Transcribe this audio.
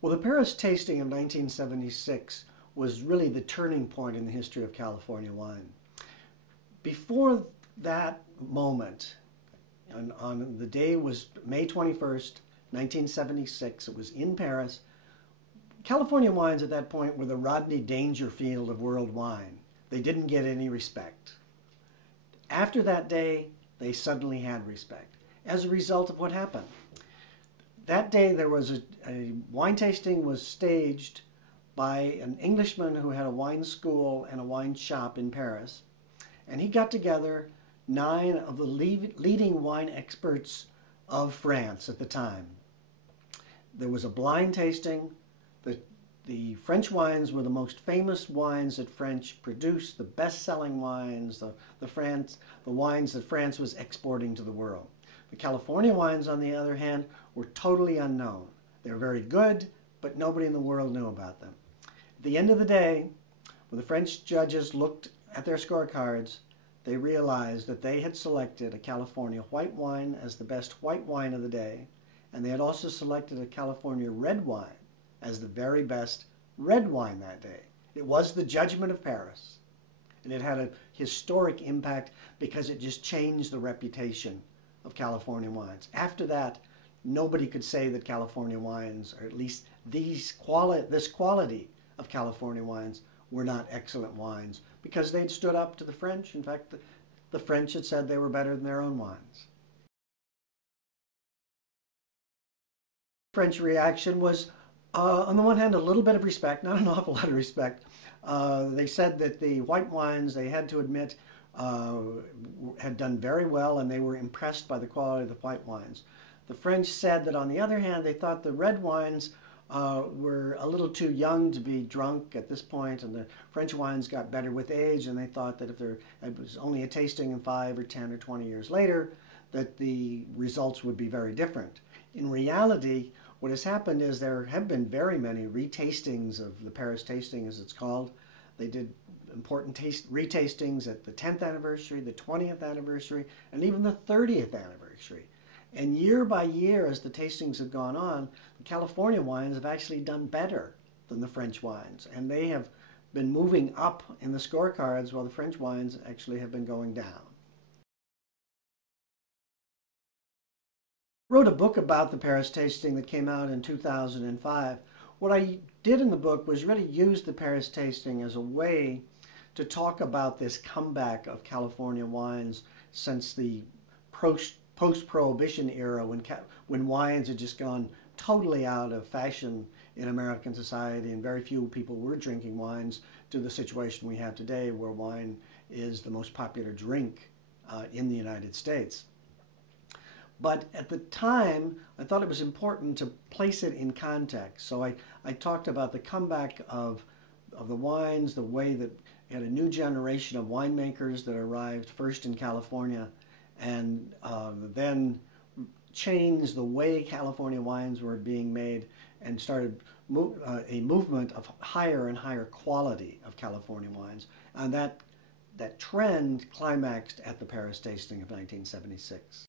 Well, the Paris tasting of 1976 was really the turning point in the history of California wine. Before that moment, on the day was May 21st, 1976, it was in Paris. California wines at that point were the Rodney Dangerfield of world wine. They didn't get any respect. After that day, they suddenly had respect as a result of what happened. That day there was a wine tasting was staged by an Englishman who had a wine school and a wine shop in Paris. And he got together 9 of the leading wine experts of France at the time. There was a blind tasting. The French wines were the most famous wines that French produced, the best-selling wines, the wines that France was exporting to the world. The California wines, on the other hand, were totally unknown. They were very good, but nobody in the world knew about them. At the end of the day, when the French judges looked at their scorecards, they realized that they had selected a California white wine as the best white wine of the day, and they had also selected a California red wine as the very best red wine that day. It was the judgment of Paris, and it had a historic impact because it just changed the reputation of California wines. After that, nobody could say that California wines, or at least this quality of California wines, were not excellent wines because they'd stood up to the French. In fact, the French had said they were better than their own wines. French reaction was, on the one hand, a little bit of respect, not an awful lot of respect. They said that the white wines, they had to admit, had done very well, and they were impressed by the quality of the white wines. The French said that, on the other hand, they thought the red wines were a little too young to be drunk at this point, and the French wines got better with age, and they thought that if it was only a tasting in 5 or 10 or 20 years later, that the results would be very different. In reality, what has happened is there have been very many retastings of the Paris tasting, as it's called. They did important retastings at the 10th anniversary, the 20th anniversary, and even the 30th anniversary. And year by year, as the tastings have gone on, the California wines have actually done better than the French wines. And they have been moving up in the scorecards while the French wines actually have been going down. I wrote a book about the Paris tasting that came out in 2005. What I did in the book was really use the Paris tasting as a way to talk about this comeback of California wines since the post-Prohibition era, when wines had just gone totally out of fashion in American society and very few people were drinking wines, to the situation we have today where wine is the most popular drink in the United States. But at the time, I thought it was important to place it in context. So I talked about the comeback of the wines, the way that you had a new generation of winemakers that arrived first in California, and then changed the way California wines were being made, and started a movement of higher and higher quality of California wines. And that trend climaxed at the Paris tasting of 1976.